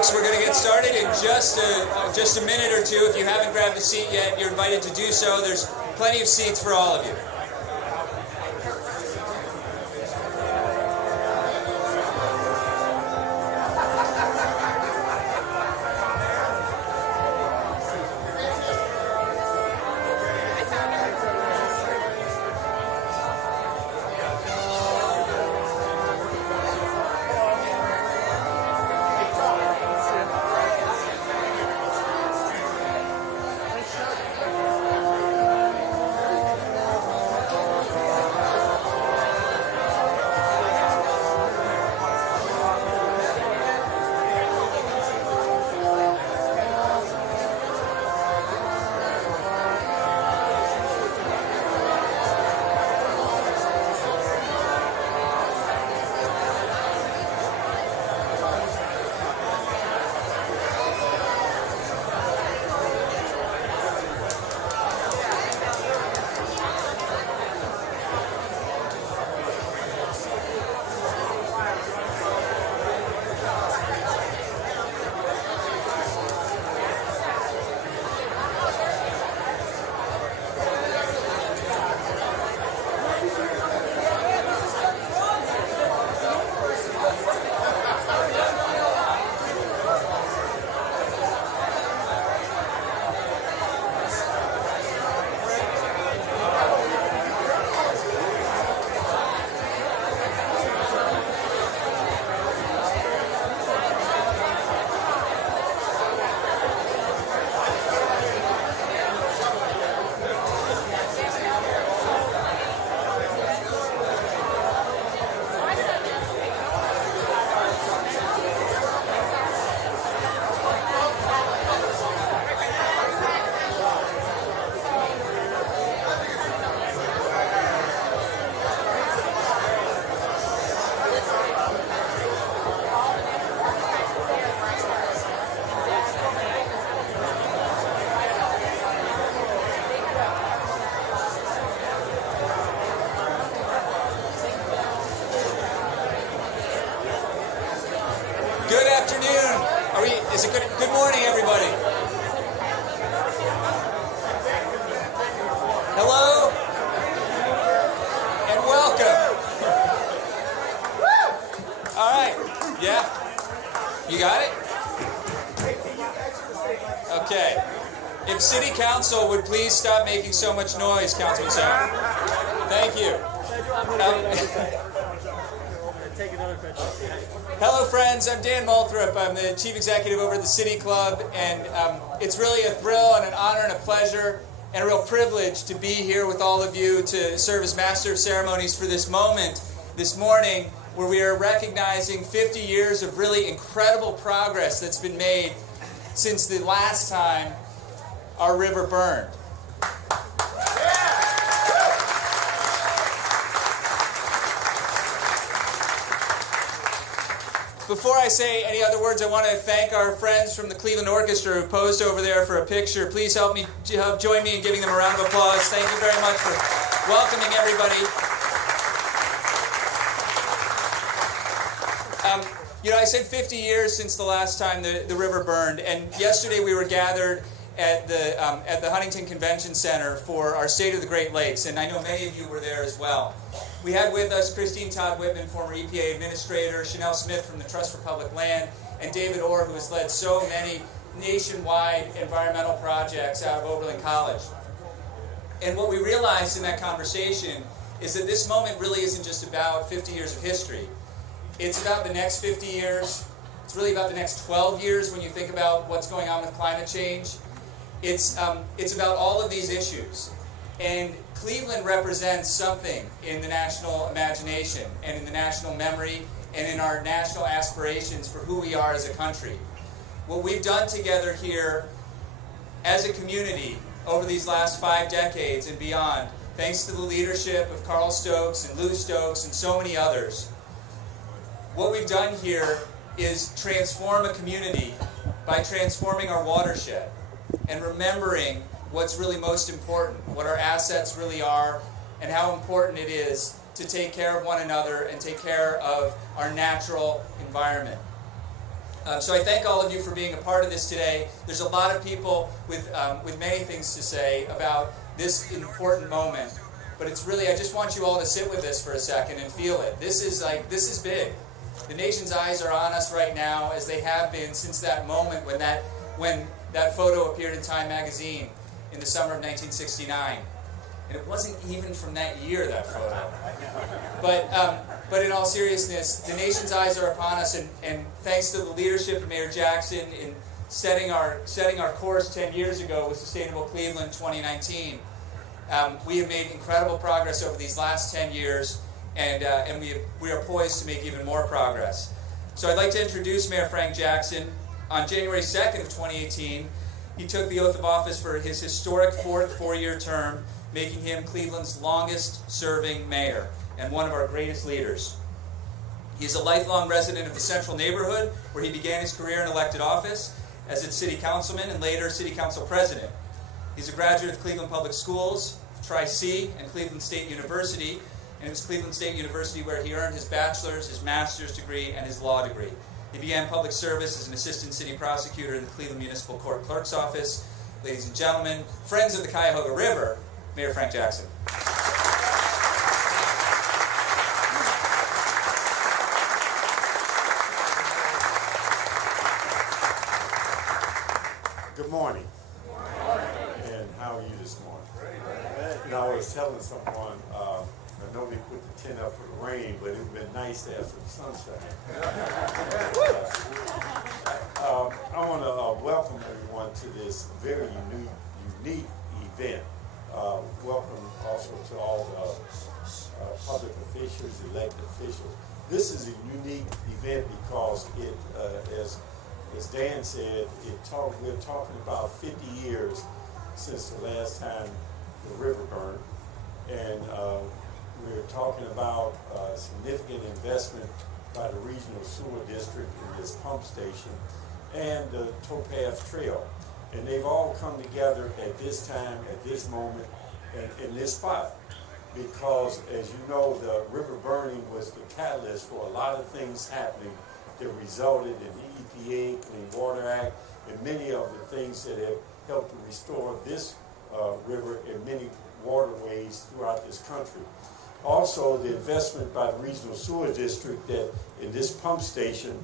folks, we're going to get started in just a minute or two. If you haven't grabbed a seat yet, you're invited to do so. There's plenty of seats for all of you. Good morning, everybody. Hello and welcome. All right. Yeah. You got it? Okay. If City Council would please stop making so much noise, Councilman Sam. Thank you. Hello, friends. I'm Dan Moulthrop. I'm the Chief Executive over at the City Club, and it's really a thrill and an honor and a pleasure and a real privilege to be here with all of you to serve as Master of Ceremonies for this moment this morning, where we are recognizing 50 years of really incredible progress that's been made since the last time our river burned. Before I say any other words, I want to thank our friends from the Cleveland Orchestra who posed over there for a picture. Please help join me in giving them a round of applause. Thank you very much for welcoming everybody. I said 50 years since the last time the river burned, and yesterday we were gathered at the Huntington Convention Center for our State of the Great Lakes, and I know many of you were there as well. We had with us Christine Todd Whitman, former EPA Administrator, Chanel Smith from the Trust for Public Land, and David Orr, who has led so many nationwide environmental projects out of Oberlin College. And what we realized in that conversation is that this moment really isn't just about 50 years of history. It's about the next 50 years. It's really about the next 12 years when you think about what's going on with climate change. It's about all of these issues. And Cleveland represents something in the national imagination and in the national memory and in our national aspirations for who we are as a country. What we've done together here as a community over these last 5 decades and beyond, thanks to the leadership of Carl Stokes and Lou Stokes and so many others, what we've done here is transform a community by transforming our watershed and remembering what's really most important, what our assets really are, and how important it is to take care of one another and take care of our natural environment. So I thank all of you for being a part of this today. There's a lot of people with many things to say about this important moment. But it's really, I just want you all to sit with this for a second and feel it. This is big. The nation's eyes are on us right now, as they have been since that moment when that photo appeared in Time magazine in the summer of 1969. And it wasn't even from that year, that photo. But in all seriousness, the nation's eyes are upon us, and thanks to the leadership of Mayor Jackson in setting our course 10 years ago with Sustainable Cleveland 2019, we have made incredible progress over these last 10 years, and we are poised to make even more progress. So I'd like to introduce Mayor Frank Jackson. On January 2nd of 2018, he took the oath of office for his historic fourth four-year term, making him Cleveland's longest-serving mayor and one of our greatest leaders. He is a lifelong resident of the Central neighborhood, where he began his career in elected office as its city councilman and later city council president. He's a graduate of Cleveland Public Schools, Tri-C, and Cleveland State University, and it was Cleveland State University where he earned his bachelor's, his master's degree, and his law degree. He began public service as an assistant city prosecutor in the Cleveland Municipal Court Clerk's Office. Ladies and gentlemen, friends of the Cuyahoga River, Mayor Frank Jackson. Good morning. And how are you this morning? You know, I was telling someone, I know they put the tent up for the rain, but it would have been nice to have some sunshine. I want to welcome everyone to this very unique event. Welcome also to all the public officials, elected officials. This is a unique event because it, as Dan said, we're talking about 50 years since the last time the river burned, and we're talking about significant investment by the regional sewer district in this pump station and the towpath trail. And they've all come together at this time, at this moment, and in this spot. Because, as you know, the river burning was the catalyst for a lot of things happening that resulted in the EPA, Clean Water Act, and many of the things that have helped to restore this river and many waterways throughout this country. Also, the investment by the Regional Sewer District that in this pump station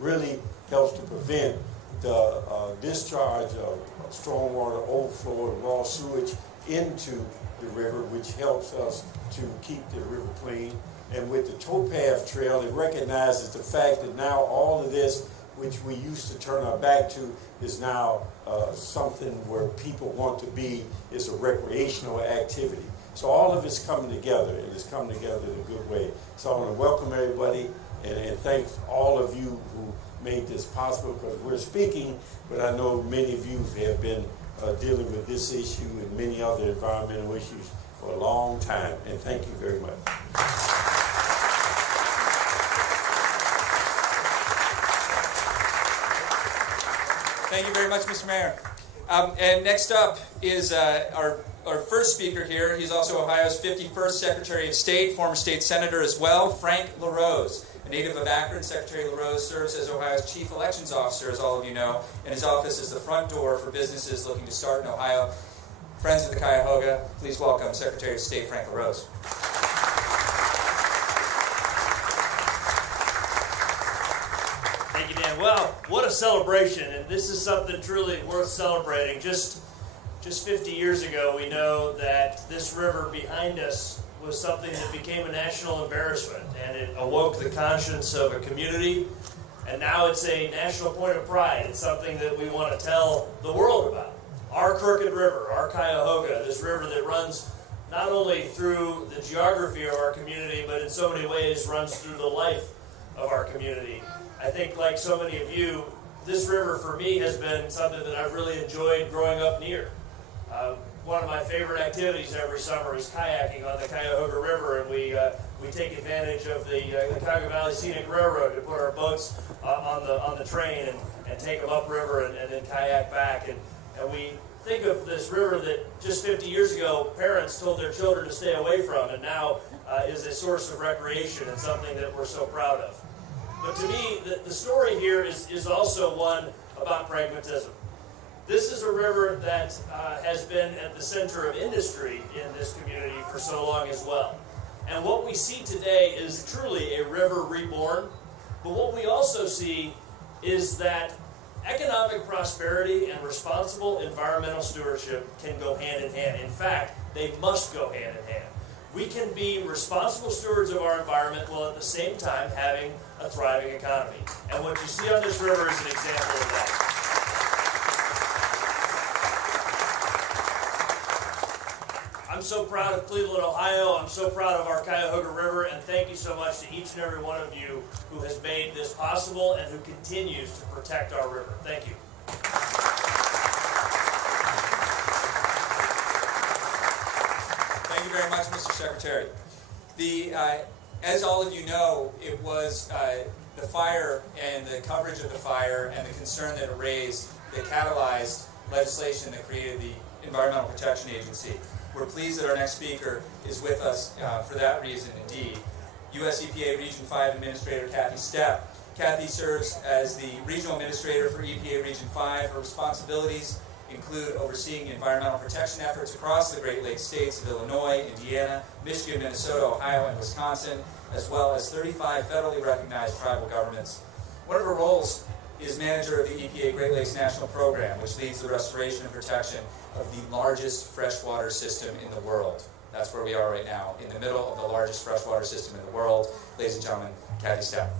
really helps to prevent the discharge of stormwater overflow and raw sewage into the river, which helps us to keep the river clean. And with the towpath trail, it recognizes the fact that now all of this, which we used to turn our back to, is now something where people want to be, is a recreational activity. So all of it's coming together, and it's coming together in a good way. So I want to welcome everybody and thank all of you who made this possible, because we're speaking, but I know many of you have been dealing with this issue and many other environmental issues for a long time, and thank you very much. Thank you very much, Mr. Mayor. And next up is our first speaker here. He's also Ohio's 51st Secretary of State, former state senator as well, Frank Larose. A native of Akron, Secretary Larose serves as Ohio's Chief Elections Officer, as all of you know, and his office is the front door for businesses looking to start in Ohio. Friends of the Cuyahoga, please welcome Secretary of State Frank Larose. Thank you, Dan. Well, what a celebration, and this is something truly worth celebrating. Just 50 years ago, we know that this river behind us was something that became a national embarrassment, and it awoke the conscience of a community, and now it's a national point of pride. It's something that we want to tell the world about. Our Crooked River, our Cuyahoga, this river that runs not only through the geography of our community, but in so many ways runs through the life of our community. I think, like so many of you, this river for me has been something that I've really enjoyed growing up near. One of my favorite activities every summer is kayaking on the Cuyahoga River, and we take advantage of the Cuyahoga Valley Scenic Railroad to put our boats on the train and take them upriver and then kayak back. And we think of this river that just 50 years ago parents told their children to stay away from, and now is a source of recreation and something that we're so proud of. But to me, the story here is also one about pragmatism. This is a river that has been at the center of industry in this community for so long as well. And what we see today is truly a river reborn. But what we also see is that economic prosperity and responsible environmental stewardship can go hand in hand. In fact, they must go hand in hand. We can be responsible stewards of our environment while at the same time having a thriving economy. And what you see on this river is an example of that. I'm so proud of Cleveland, Ohio. I'm so proud of our Cuyahoga River, and thank you so much to each and every one of you who has made this possible and who continues to protect our river. Thank you. Thank you very much, Mr. Secretary. As all of you know, it was the fire and the coverage of the fire and the concern that it raised that catalyzed legislation that created the Environmental Protection Agency. We're pleased that our next speaker is with us for that reason indeed. U.S. EPA Region 5 Administrator Kathy Stepp. Kathy serves as the Regional Administrator for EPA Region 5. Her responsibilities include overseeing environmental protection efforts across the Great Lakes states of Illinois, Indiana, Michigan, Minnesota, Ohio, and Wisconsin, as well as 35 federally recognized tribal governments. One of her roles is manager of the EPA Great Lakes National Program, which leads the restoration and protection of the largest freshwater system in the world. That's where we are right now, in the middle of the largest freshwater system in the world. Ladies and gentlemen, Kathy Stepp.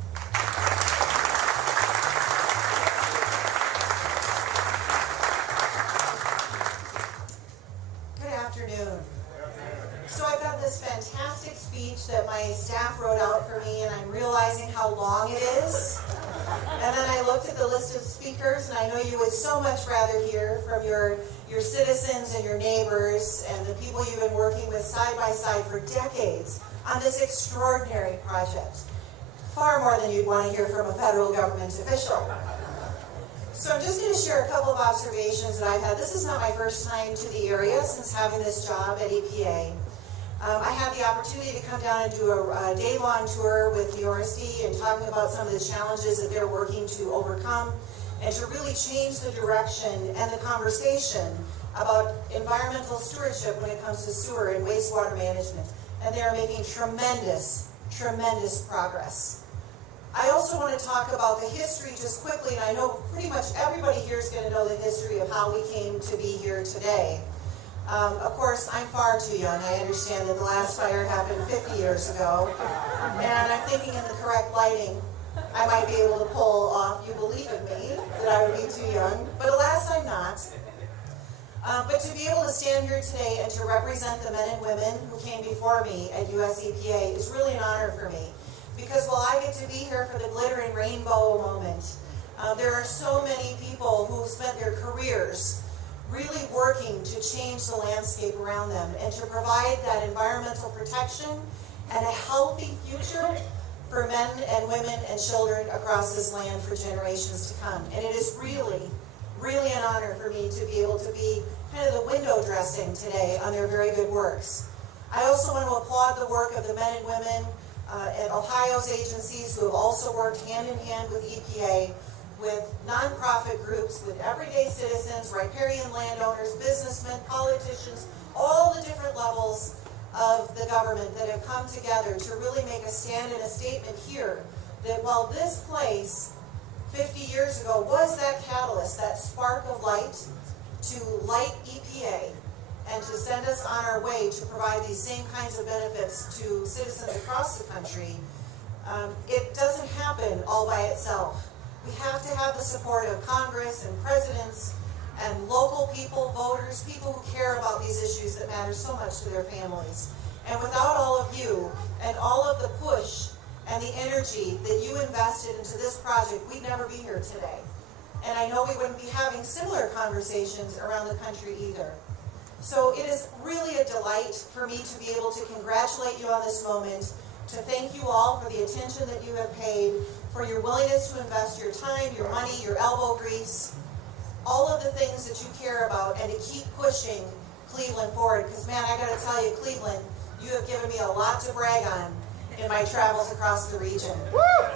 Good afternoon. So I've got this fantastic speech that my staff wrote out for me, and I'm realizing how long it is. And then I looked at the list of speakers, and I know you would so much rather hear from your citizens and your neighbors and the people you've been working with side by side for decades on this extraordinary project. Far more than you'd want to hear from a federal government official. So I'm just going to share a couple of observations that I've had. This is not my first time to the area since having this job at EPA. I had the opportunity to come down and do a day-long tour with the ORSD and talking about some of the challenges that they're working to overcome and to really change the direction and the conversation about environmental stewardship when it comes to sewer and wastewater management. And they are making tremendous, tremendous progress. I also want to talk about the history just quickly, and I know pretty much everybody here is going to know the history of how we came to be here today. Of course, I'm far too young. I understand that the last fire happened 50 years ago, and I'm thinking in the correct lighting, I might be able to pull off "You Believe in Me," that I would be too young, but alas, I'm not. But to be able to stand here today and to represent the men and women who came before me at US EPA is really an honor for me, because while I get to be here for the glitter and rainbow moment, there are so many people who spent their careers really working to change the landscape around them and to provide that environmental protection and a healthy future for men and women and children across this land for generations to come. And it is really, really an honor for me to be able to be kind of the window dressing today on their very good works. I also want to applaud the work of the men and women at Ohio's agencies who have also worked hand in hand with EPA, with nonprofit groups, with everyday citizens, riparian landowners, businessmen, politicians, all the different levels of the government that have come together to really make a stand and a statement here that while this place 50 years ago was that catalyst, that spark of light to light EPA and to send us on our way to provide these same kinds of benefits to citizens across the country, it doesn't happen all by itself. We have to have the support of Congress and presidents and local people, voters, people who care about these issues that matter so much to their families. And without all of you and all of the push and the energy that you invested into this project, we'd never be here today. And I know we wouldn't be having similar conversations around the country either. So it is really a delight for me to be able to congratulate you on this moment, to thank you all for the attention that you have paid, for your willingness to invest your time, your money, your elbow grease, all of the things that you care about, and to keep pushing Cleveland forward. Because man, I got to tell you, Cleveland, you have given me a lot to brag on. in my travels across the region.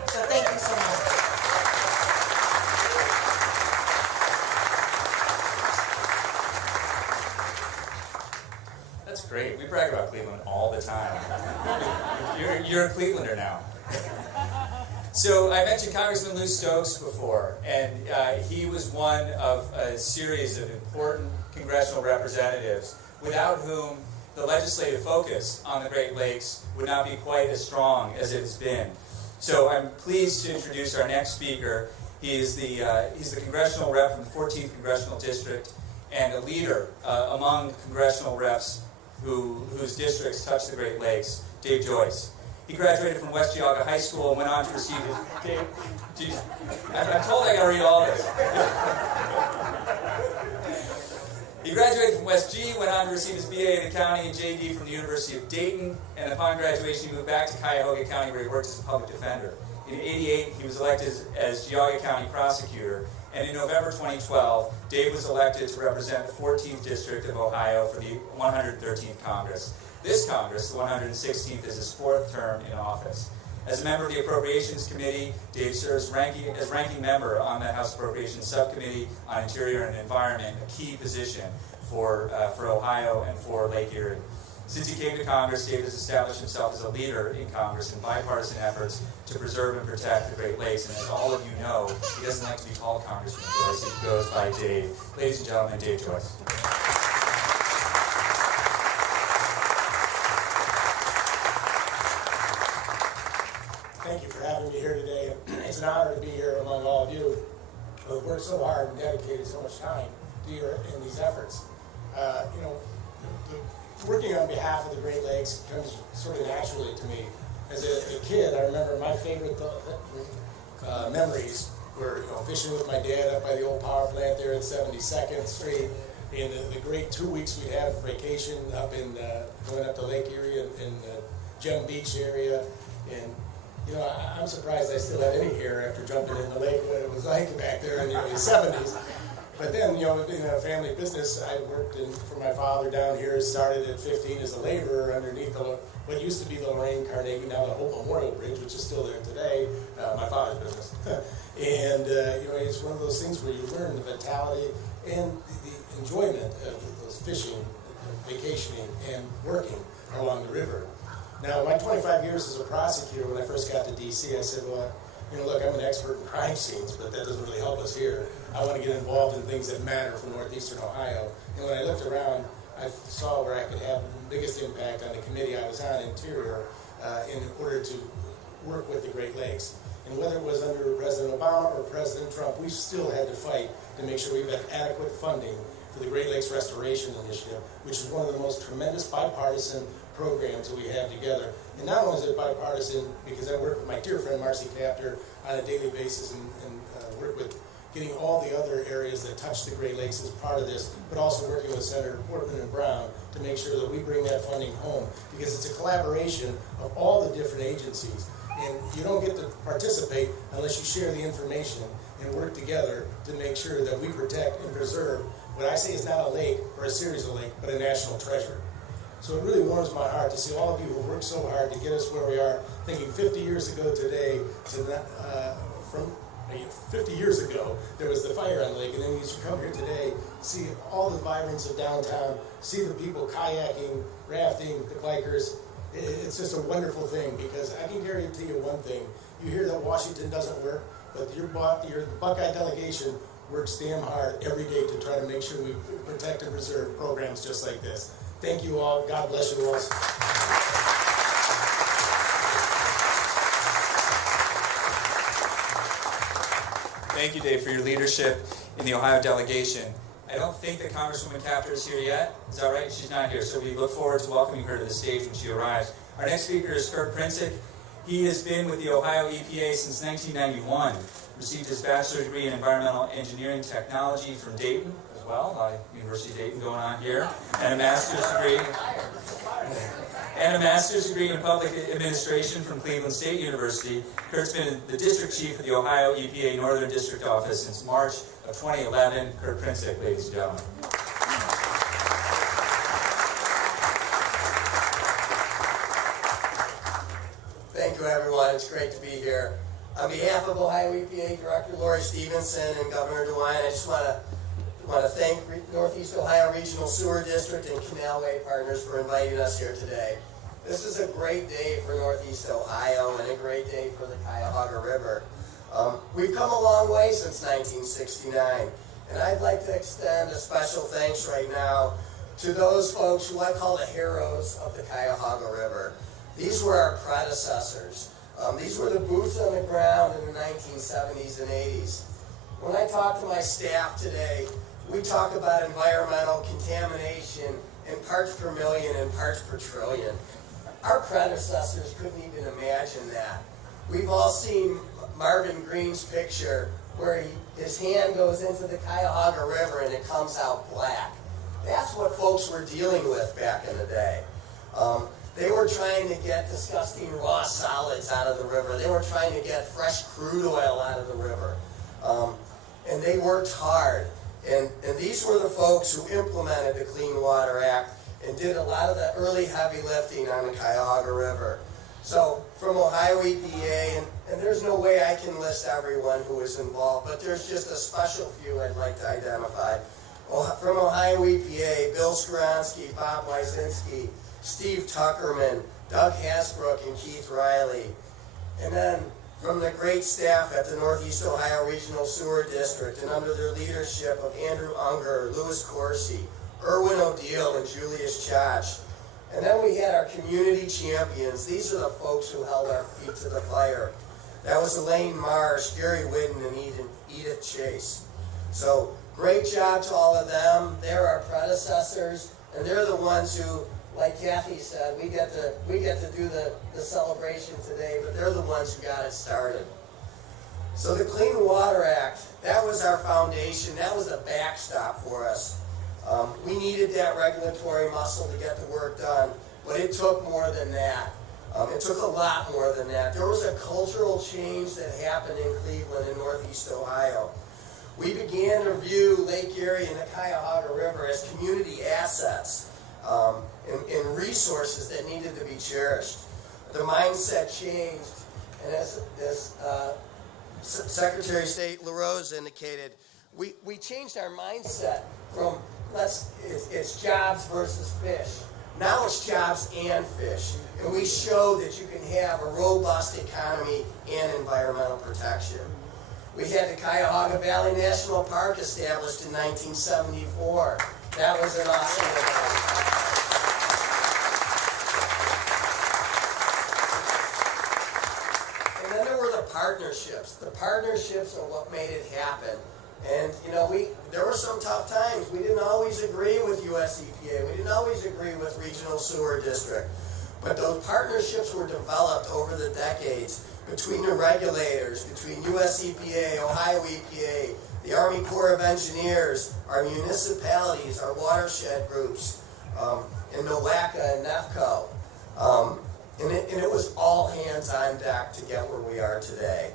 So thank you so much. That's great. We brag about Cleveland all the time. You're a Clevelander now. So I mentioned Congressman Lou Stokes before, and he was one of a series of important congressional representatives without whom the legislative focus on the Great Lakes would not be quite as strong as it has been. So I'm pleased to introduce our next speaker. He's the congressional rep from the 14th Congressional District and a leader among congressional reps whose districts touch the Great Lakes, Dave Joyce. He graduated from West Cuyahoga High School and went on to receive his... I'm told I got to read all this. He graduated from West G, went on to receive his BA in accounting and JD from the University of Dayton, and upon graduation he moved back to Cuyahoga County where he worked as a public defender. In '88, he was elected as Cuyahoga County prosecutor, and in November 2012, Dave was elected to represent the 14th District of Ohio for the 113th Congress. This Congress, the 116th, is his fourth term in office. As a member of the Appropriations Committee, Dave serves as ranking member on the House Appropriations Subcommittee on Interior and Environment, a key position for Ohio and for Lake Erie. Since he came to Congress, Dave has established himself as a leader in Congress in bipartisan efforts to preserve and protect the Great Lakes. And as all of you know, he doesn't like to be called Congressman Joyce. He goes by Dave. Ladies and gentlemen, Dave Joyce. Thank you for having me here today. It's an honor to be here among all of you who have worked so hard and dedicated so much time to in these efforts. Working on behalf of the Great Lakes comes sort of naturally to me. As a kid, I remember my favorite memories were fishing with my dad up by the old power plant there at 72nd Street. In the great 2 weeks we'd have vacation up in going up to Lake Erie and Gem Beach area. And I'm surprised I still have any hair after jumping in the lake, what it was like back there in the early 70s. But then, being a family business, I worked for my father down here, started at 15 as a laborer underneath what used to be the Lorraine Carnegie, now the Hope Memorial Bridge, which is still there today, my father's business. And, it's one of those things where you learn the vitality and the enjoyment of those fishing, vacationing, and working along the river. Now, my 25 years as a prosecutor, when I first got to D.C., I said, well, look, I'm an expert in crime scenes, but that doesn't really help us here. I want to get involved in things that matter for northeastern Ohio. And when I looked around, I saw where I could have the biggest impact on the committee I was on, Interior, in order to work with the Great Lakes. And whether it was under President Obama or President Trump, we still had to fight to make sure we've got adequate funding for the Great Lakes Restoration Initiative, which is one of the most tremendous bipartisan programs that we have together. And not only is it bipartisan, because I work with my dear friend Marcy Captor on a daily basis and work with getting all the other areas that touch the Great Lakes as part of this, but also working with Senator Portman and Braun to make sure that we bring that funding home, because it's a collaboration of all the different agencies. And you don't get to participate unless you share the information and work together to make sure that we protect and preserve what I say is not a lake or a series of lakes, but a national treasure. So it really warms my heart to see all of you who worked so hard to get us where we are, thinking 50 years ago today, from 50 years ago, there was the fire on the lake, and then as you come here today, see all the vibrance of downtown, see the people kayaking, rafting, the bikers. It's just a wonderful thing, because I can guarantee you one thing. You hear that Washington doesn't work, but your Buckeye delegation works damn hard every day to try to make sure we protect and preserve programs just like this. Thank you all. God bless you all. Thank you, Dave, for your leadership in the Ohio delegation. I don't think that Congresswoman Captor is here yet. Is that right? She's not here, so we look forward to welcoming her to the stage when she arrives. Our next speaker is Kurt Princik. He has been with the Ohio EPA since 1991. Received his bachelor's degree in environmental engineering technology from Dayton as well, University of Dayton going on here, and a master's degree in public administration from Cleveland State University. Kurt's been the district chief of the Ohio EPA Northern District Office since March of 2011. Kurt Princik, ladies and gentlemen. everyone. It's great to be here. On behalf of Ohio EPA Director Lori Stevenson and Governor DeWine, I just want to thank Northeast Ohio Regional Sewer District and Canalway Partners for inviting us here today. This is a great day for Northeast Ohio and a great day for the Cuyahoga River. We've come a long way since 1969, and I'd like to extend a special thanks right now to those folks who I call the heroes of the Cuyahoga River. These were our predecessors. These were the boots on the ground in the 1970s and 80s. When I talk to my staff today, we talk about environmental contamination in parts per million and parts per trillion. Our predecessors couldn't even imagine that. We've all seen Marvin Green's picture where his hand goes into the Cuyahoga River and it comes out black. That's what folks were dealing with back in the day. They were trying to get disgusting raw solids out of the river. They were trying to get fresh crude oil out of the river. And they worked hard. And these were the folks who implemented the Clean Water Act and did a lot of the early heavy lifting on the Cuyahoga River. So from Ohio EPA, and there's no way I can list everyone who was involved, but there's just a special few I'd like to identify. From Ohio EPA, Bill Skoronsky, Bob Wysinski, Steve Tuckerman, Doug Hasbrook, and Keith Riley. And then from the great staff at the Northeast Ohio Regional Sewer District and under their leadership of Andrew Unger, Louis Corsi, Erwin O'Deal, and Julius Chach. And then we had our community champions. These are the folks who held our feet to the fire. That was Elaine Marsh, Gary Whidden, and Edith Chase. So great job to all of them. They're our predecessors, and they're the ones who, like Kathy said, we get to do the celebration today, but they're the ones who got it started. So the Clean Water Act, that was our foundation. That was a backstop for us. We needed that regulatory muscle to get the work done, but it took more than that. It took a lot more than that. There was a cultural change that happened in Cleveland and Northeast Ohio. We began to view Lake Erie and the Cuyahoga River as community assets and resources that needed to be cherished. The mindset changed, and as Secretary of State Larose indicated, we changed our mindset from it's jobs versus fish. Now it's jobs and fish, and we show that you can have a robust economy and environmental protection. We had the Cuyahoga Valley National Park established in 1974. That was an awesome event. And then there were the partnerships. The partnerships are what made it happen. And, you know, there were some tough times. We didn't always agree with US EPA. We didn't always agree with Regional Sewer District. But those partnerships were developed over the decades between the regulators, between US EPA, Ohio EPA, the Army Corps of Engineers, our municipalities, our watershed groups, and NOACA and NEFCO. And it was all hands on deck to get where we are today.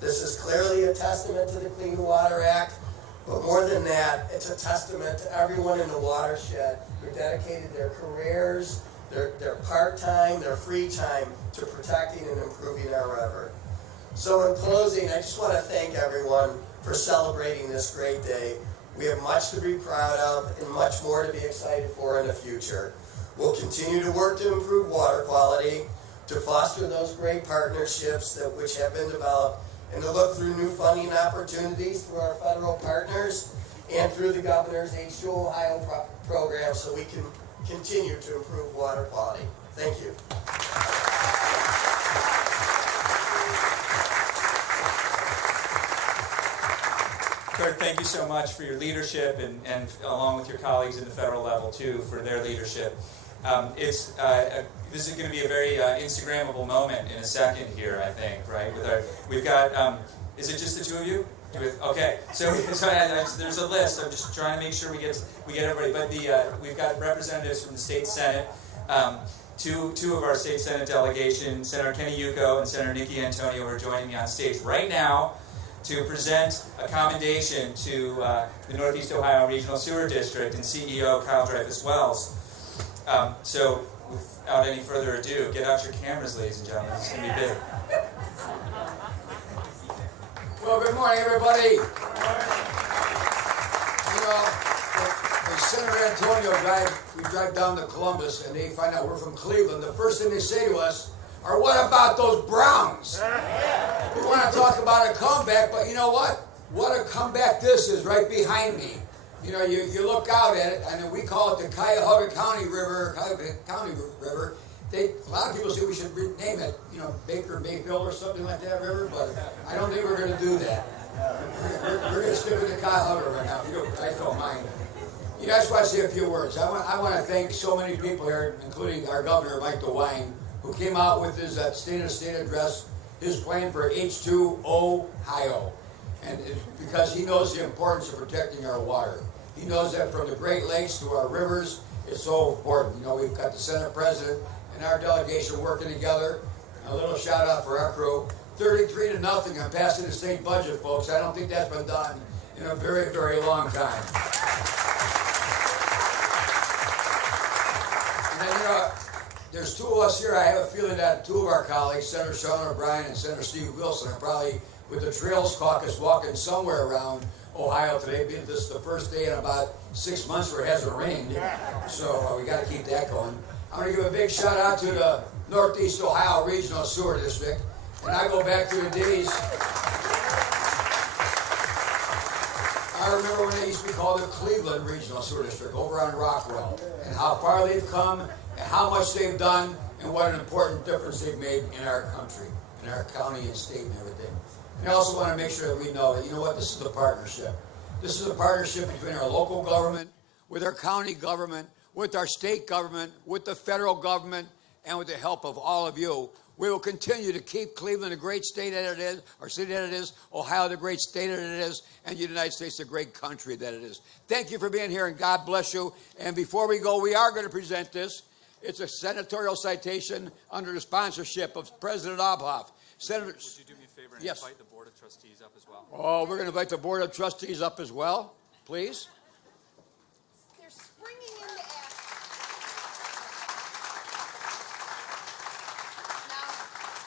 This is clearly a testament to the Clean Water Act, but more than that, it's a testament to everyone in the watershed who dedicated their careers, their part-time, their free time to protecting and improving our river. So in closing, I just want to thank everyone for celebrating this great day. We have much to be proud of and much more to be excited for in the future. We'll continue to work to improve water quality, to foster those great partnerships which have been developed, and to look through new funding opportunities through our federal partners and through the Governor's H2 Ohio program so we can continue to improve water quality. Thank you. Kurt, thank you so much for your leadership and along with your colleagues at the federal level too for their leadership. This is going to be a very Instagrammable moment in a second here, I think, right? We've got, is it just the two of you? Okay, so there's a list. I'm just trying to make sure we get everybody. But we've got representatives from the state senate, two of our state senate delegation, Senator Kenny Yuko and Senator Nikki Antonio, are joining me on stage right now to present a commendation to the Northeast Ohio Regional Sewer District and CEO Kyle Dreyfus Wells. So without any further ado, get out your cameras, ladies and gentlemen. It's going to be big. Well, good morning, everybody. You know, when Senator Antonio we drive down to Columbus and they find out we're from Cleveland, the first thing they say to us are, what about those Browns? We want to talk about a comeback, but you know what? What a comeback this is right behind me. You know, you look out at it, and we call it the Cuyahoga River. A lot of people say we should rename it, you know, Baker Mayfield or something like that river, but I don't think we're going to do that. We're going to stick with the Cuyahoga right now, if you don't mind. You guys want to say a few words. I want to thank so many people here, including our governor, Mike DeWine, who came out with his State of the State address, his plan for H2 Ohio. And it's because he knows the importance of protecting our water. He knows that from the Great Lakes to our rivers, it's so important. You know, we've got the Senate President and our delegation working together. A little shout out for our crew. 33-0 on passing the state budget, folks. I don't think that's been done in a very, very long time. And then, you know, there's two of us here. I have a feeling that two of our colleagues, Senator Sean O'Brien and Senator Steve Wilson, are probably with the Trails Caucus walking somewhere around Ohio today, being this is the first day in about 6 months where it hasn't rained. So we got to keep that going. I'm going to give a big shout out to the Northeast Ohio Regional Sewer District. And I go back to the days, I remember when they used to be called the Cleveland Regional Sewer District over on Rockwell, and how far they've come, and how much they've done, and what an important difference they've made in our country, in our county and state and everything. And I also want to make sure that we know that, you know what, this is a partnership. This is a partnership between our local government, with our county government, with our state government, with the federal government, and with the help of all of you. We will continue to keep Cleveland the great state that it is, or city that it is, Ohio the great state that it is, and the United States the great country that it is. Thank you for being here, and God bless you. And before we go, we are going to present this. It's a senatorial citation under the sponsorship of President Obhoff. Senator, Would you do me a favor and yes. invite the Board of Trustees up as well? Oh, we're going to invite the Board of Trustees up as well, please. They're springing into action.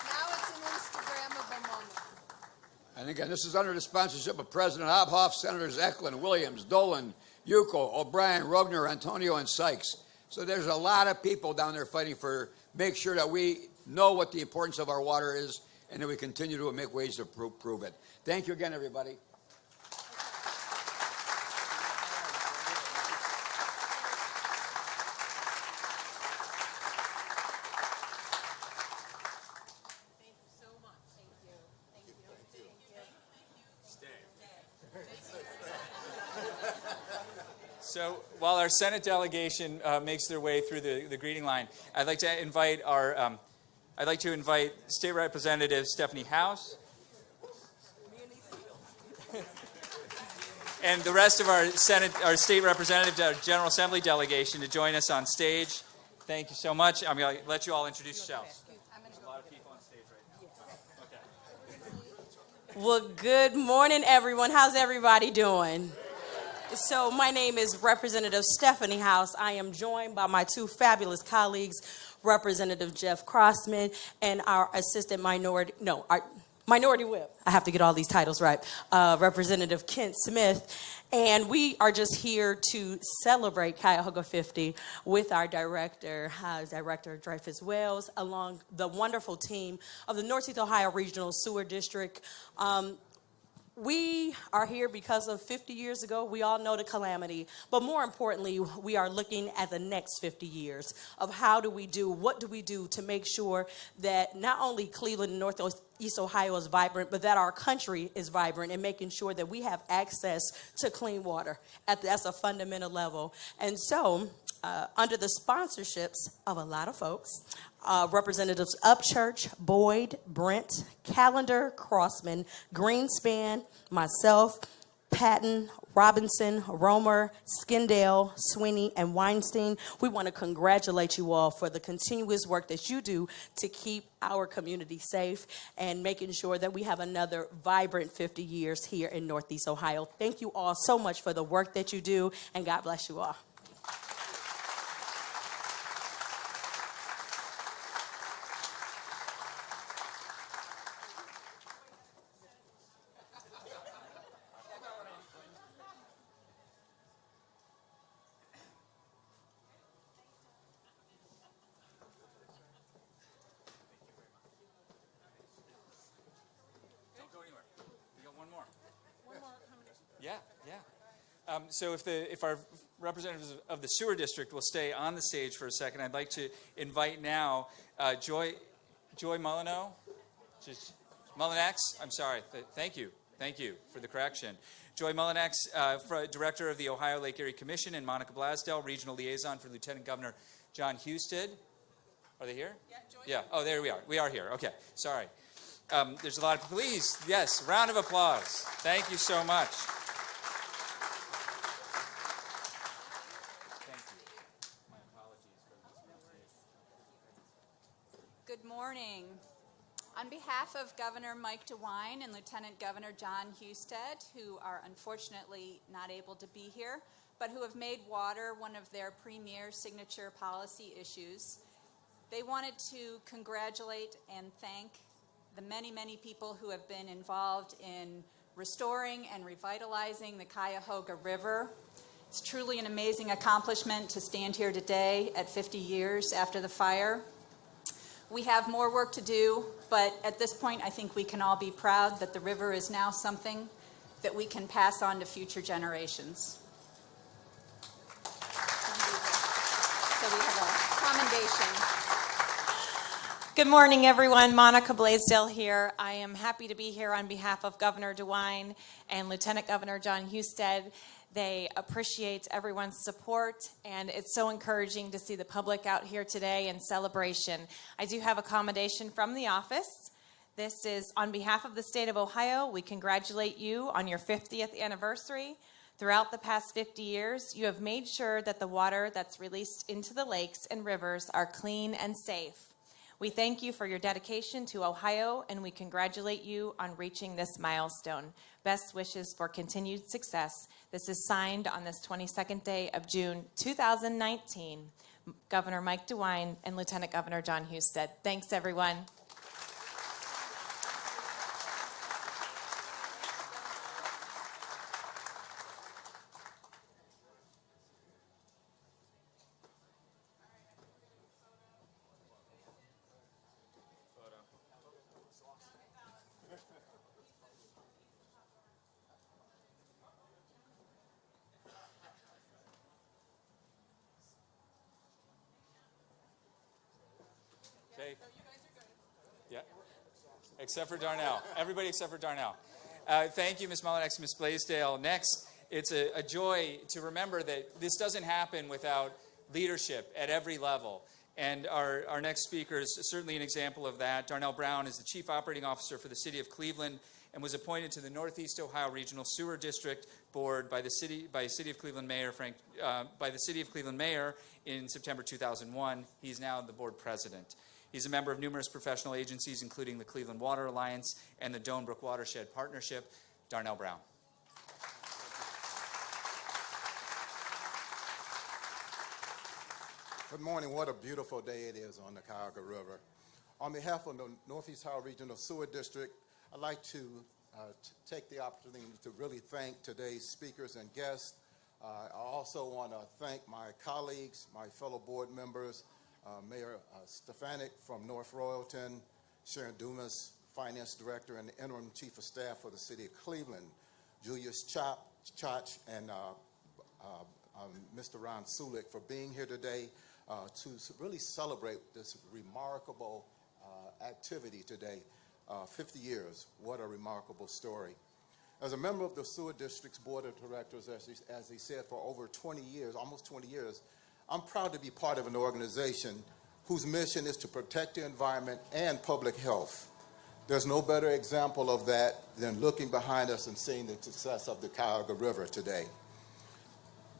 Now it's an Instagrammable moment. And again, this is under the sponsorship of President Obhoff, Senators Eklund, Williams, Dolan, Yuko, O'Brien, Rogner, Antonio, and Sykes. So there's a lot of people down there fighting for make sure that we know what the importance of our water is, and that we continue to make ways to prove it. Thank you again, everybody. Thank you so much. Thank you. So while our Senate delegation makes their way through the greeting line, I'd like to invite State Representative Stephanie House and the rest of our State Representative, our General Assembly delegation to join us on stage. Thank you so much. I'm going to let you all introduce yourselves. There's a lot of people on stage right now. Okay. Well, good morning, everyone. How's everybody doing? So my name is Representative Stephanie House. I am joined by my two fabulous colleagues, Representative Jeff Crossman and our Minority Whip. I have to get all these titles right. Representative Kent Smith. And we are just here to celebrate Cuyahoga 50 with our Director Dreyfus Wells, along the wonderful team of the Northeast Ohio Regional Sewer District. We are here because of 50 years ago. We all know the calamity, but more importantly, we are looking at the next 50 years of what do we do to make sure that not only Cleveland and Northeast Ohio is vibrant, but that our country is vibrant, and making sure that we have access to clean water. That's a fundamental level. And so, under the sponsorships of a lot of folks, Representatives Upchurch, Boyd, Brent, Callender, Crossman, Greenspan, myself, Patton, Robinson, Romer, Skindale, Sweeney, and Weinstein. We want to congratulate you all for the continuous work that you do to keep our community safe and making sure that we have another vibrant 50 years here in Northeast Ohio. Thank you all so much for the work that you do, and God bless you all. So if our representatives of the sewer district will stay on the stage for a second, I'd like to invite now Joy Mullineaux, Mullinex. I'm sorry. Thank you for the correction. Joy Mullinex, Director of the Ohio Lake Erie Commission, and Monica Blasdell, Regional Liaison for Lieutenant Governor John Husted. Are they here? Yeah, Joy. Yeah. Oh, there we are. We are here. Okay. Sorry. There's a lot of, please, yes, round of applause. Thank you so much. Thank you. My apologies for this. Good morning. On behalf of Governor Mike DeWine and Lieutenant Governor John Husted, who are unfortunately not able to be here, but who have made water one of their premier signature policy issues, they wanted to congratulate and thank the many, many people who have been involved in restoring and revitalizing the Cuyahoga River. It's truly an amazing accomplishment to stand here today at 50 years after the fire. We have more work to do, but at this point I think we can all be proud that the river is now something that we can pass on to future generations. So we have a commendation. Good morning, everyone. Monica Blasdell here. I am happy to be here on behalf of Governor DeWine and Lieutenant Governor John Husted. They appreciate everyone's support, and it's so encouraging to see the public out here today in celebration. I do have a commendation from the office. This is on behalf of the state of Ohio. We congratulate you on your 50th anniversary. Throughout the past 50 years, you have made sure that the water that's released into the lakes and rivers are clean and safe. We thank you for your dedication to Ohio, and we congratulate you on reaching this milestone. Best wishes for continued success. This is signed on this 22nd day of June 2019. Governor Mike DeWine and Lieutenant Governor John Husted. Thanks, everyone. Okay. Yeah. Except for Darnell. Everybody except for Darnell. Thank you, Ms. Mullinex, Ms. Blasdell. Next, it's a joy to remember that this doesn't happen without leadership at every level. And our next speaker is certainly an example of that. Darnell Braun is the Chief Operating Officer for the City of Cleveland and was appointed to the Northeast Ohio Regional Sewer District Board by the City of Cleveland Mayor in September 2001. He's now the board president. He's a member of numerous professional agencies, including the Cleveland Water Alliance and the Donebrook Watershed Partnership. Darnell Braun. Good morning. What a beautiful day it is on the Cuyahoga River. On behalf of the Northeast Ohio Regional Sewer District, I'd like to take the opportunity to really thank today's speakers and guests. I also want to thank my colleagues, my fellow board members, Mayor Stefanik from North Royalton, Sharon Dumas, Finance Director and Interim Chief of Staff for the City of Cleveland, Julius Chach, and Mr. Ron Sulik for being here today to really celebrate this remarkable activity today. 50 years, what a remarkable story. As a member of the Sewer District's Board of Directors, as he said, for over 20 years, almost 20 years, I'm proud to be part of an organization whose mission is to protect the environment and public health. There's no better example of that than looking behind us and seeing the success of the Cuyahoga River today.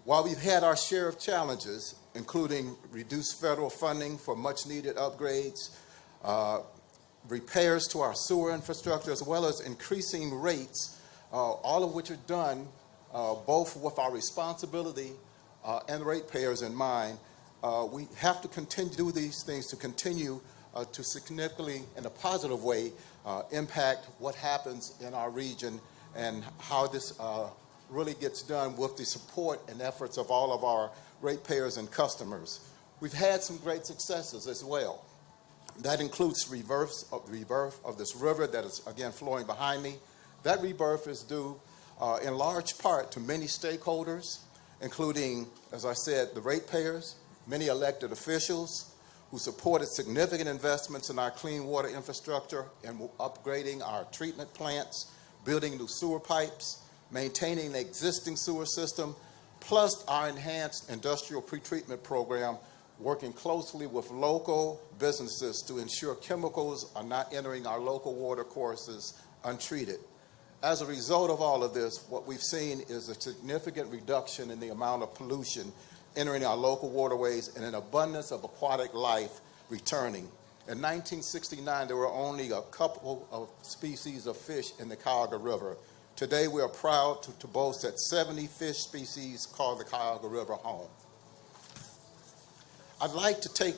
While we've had our share of challenges, including reduced federal funding for much-needed upgrades, repairs to our sewer infrastructure, as well as increasing rates, all of which are done both with our responsibility and ratepayers in mind, we have to continue to do these things to continue to significantly, in a positive way, impact what happens in our region and how this really gets done with the support and efforts of all of our ratepayers and customers. We've had some great successes as well. That includes rebirth of this river that is, again, flowing behind me. That rebirth is due in large part to many stakeholders, including, as I said, the ratepayers, many elected officials who supported significant investments in our clean water infrastructure and upgrading our treatment plants, building new sewer pipes, maintaining the existing sewer system, plus our enhanced industrial pretreatment program, working closely with local businesses to ensure chemicals are not entering our local water courses untreated. As a result of all of this, what we've seen is a significant reduction in the amount of pollution entering our local waterways and an abundance of aquatic life returning. In 1969, there were only a couple of species of fish in the Cuyahoga River. Today, we are proud to boast that 70 fish species call the Cuyahoga River home. I'd like to take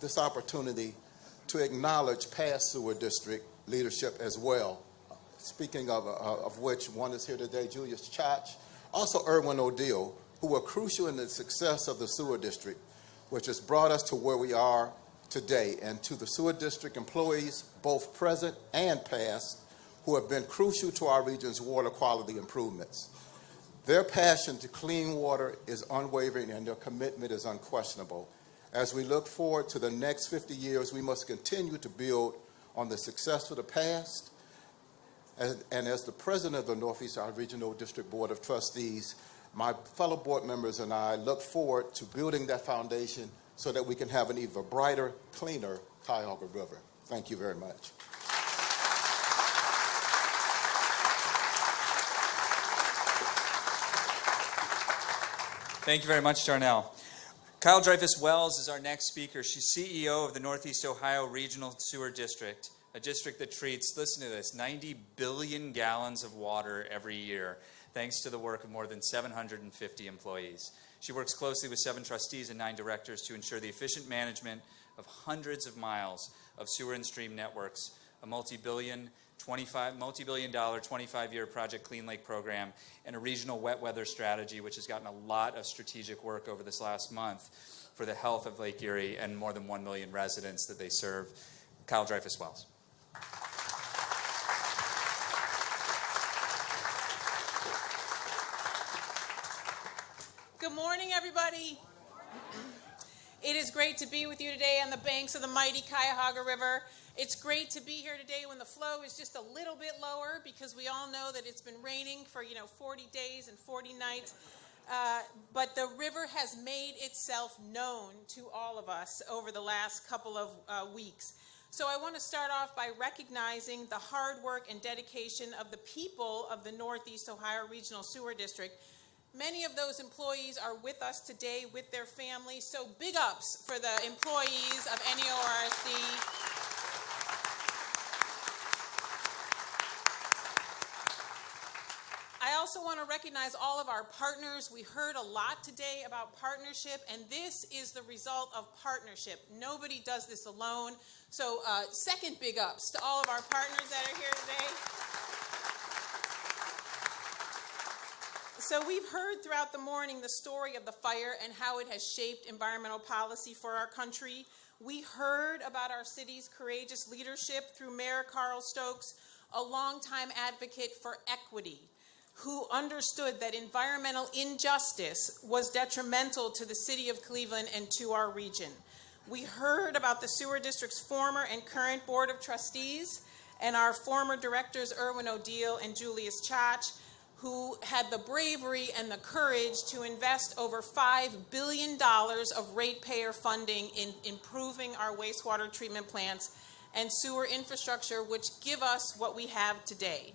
this opportunity to acknowledge past sewer district leadership as well. Speaking of which, one is here today, Julius Chach, also Erwin O'Deal, who were crucial in the success of the sewer district, which has brought us to where we are today, and to the sewer district employees, both present and past, who have been crucial to our region's water quality improvements. Their passion to clean water is unwavering and their commitment is unquestionable. As we look forward to the next 50 years, we must continue to build on the success of the past. And as the president of the Northeast Regional District Board of Trustees, my fellow board members and I look forward to building that foundation so that we can have an even brighter, cleaner Cuyahoga River. Thank you very much. Thank you very much, Darnell. Kyle Dreyfus Wells is our next speaker. She's CEO of the Northeast Ohio Regional Sewer District, a district that treats, listen to this, 90 billion gallons of water every year, thanks to the work of more than 750 employees. She works closely with 7 trustees and 9 directors to ensure the efficient management of hundreds of miles of sewer and stream networks, a multi-billion dollar 25-year Project Clean Lake program, and a regional wet weather strategy, which has gotten a lot of strategic work over this last month for the health of Lake Erie and more than 1 million residents that they serve. Kyle Dreyfus Wells. Good morning, everybody. It is great to be with you today on the banks of the mighty Cuyahoga River. It's great to be here today when the flow is just a little bit lower, because we all know that it's been raining for 40 days and 40 nights. But the river has made itself known to all of us over the last couple of weeks. So I want to start off by recognizing the hard work and dedication of the people of the Northeast Ohio Regional Sewer District. Many of those employees are with us today with their families, so big ups for the employees of NEORSD. I also want to recognize all of our partners. We heard a lot today about partnership, and this is the result of partnership. Nobody does this alone. So second big ups to all of our partners that are here today. So we've heard throughout the morning the story of the fire and how it has shaped environmental policy for our country. We heard about our city's courageous leadership through Mayor Carl Stokes, a longtime advocate for equity, who understood that environmental injustice was detrimental to the city of Cleveland and to our region. We heard about the sewer district's former and current board of trustees and our former directors, Erwin O'Deal and Julius Chach, who had the bravery and the courage to invest over $5 billion of ratepayer funding in improving our wastewater treatment plants and sewer infrastructure, which give us what we have today.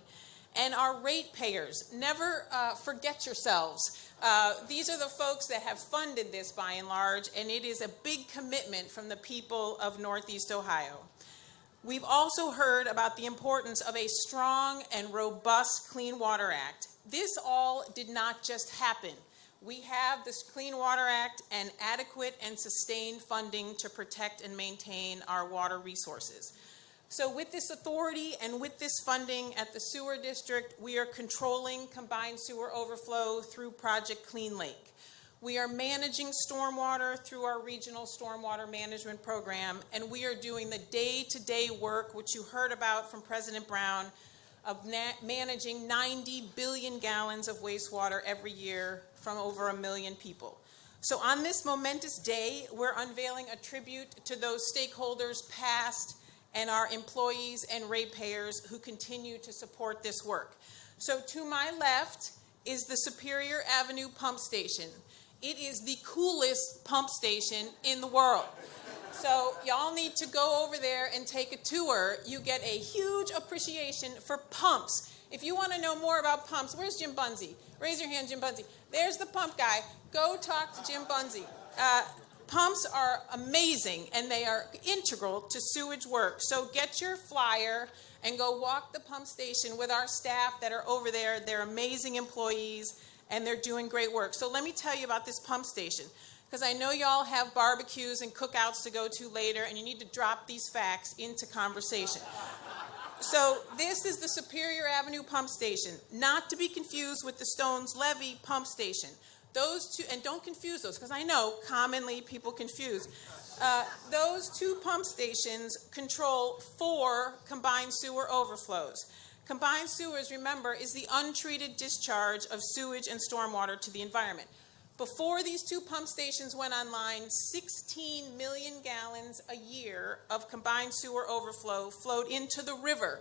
And our ratepayers, never forget yourselves. These are the folks that have funded this by and large, and it is a big commitment from the people of Northeast Ohio. We've also heard about the importance of a strong and robust Clean Water Act. This all did not just happen. We have this Clean Water Act and adequate and sustained funding to protect and maintain our water resources. So with this authority and with this funding at the sewer district, we are controlling combined sewer overflow through Project Clean Lake. We are managing stormwater through our regional stormwater management program, and we are doing the day-to-day work, which you heard about from President Braun, of managing 90 billion gallons of wastewater every year from over 1 million people. So on this momentous day, we're unveiling a tribute to those stakeholders past and our employees and ratepayers who continue to support this work. So to my left is the Superior Avenue pump station. It is the coolest pump station in the world. So y'all need to go over there and take a tour. You get a huge appreciation for pumps. If you want to know more about pumps, where's Jim Bunzy? Raise your hand, Jim Bunzy. There's the pump guy. Go talk to Jim Bunzy. Pumps are amazing, and they are integral to sewage work. So get your flyer and go walk the pump station with our staff that are over there. They're amazing employees, and they're doing great work. So let me tell you about this pump station, because I know y'all have barbecues and cookouts to go to later, and you need to drop these facts into conversation. So this is the Superior Avenue pump station, not to be confused with the Stones Levee pump station. Those two, and don't confuse those, because I know commonly people confuse. Those two pump stations control 4 combined sewer overflows. Combined sewers, remember, is the untreated discharge of sewage and stormwater to the environment. Before these 2 pump stations went online, 16 million gallons a year of combined sewer overflow flowed into the river.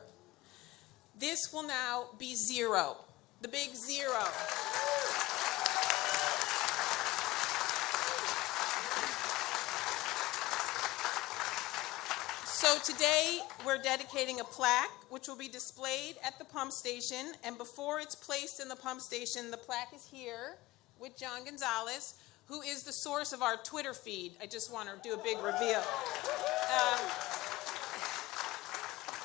This will now be 0, the big 0. So today we're dedicating a plaque which will be displayed at the pump station, and before it's placed in the pump station, the plaque is here with John Gonzalez, who is the source of our Twitter feed. I just want to do a big reveal.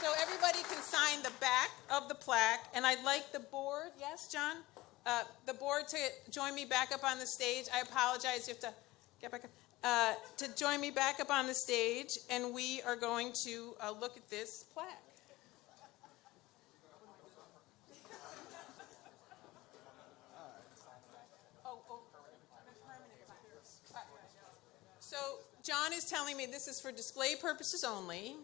So everybody can sign the back of the plaque, and I'd like the board, yes, John? The board to join me back up on the stage. I apologize, you have to get back up. To join me back up on the stage, and we are going to look at this plaque. So John is telling me this is for display purposes only,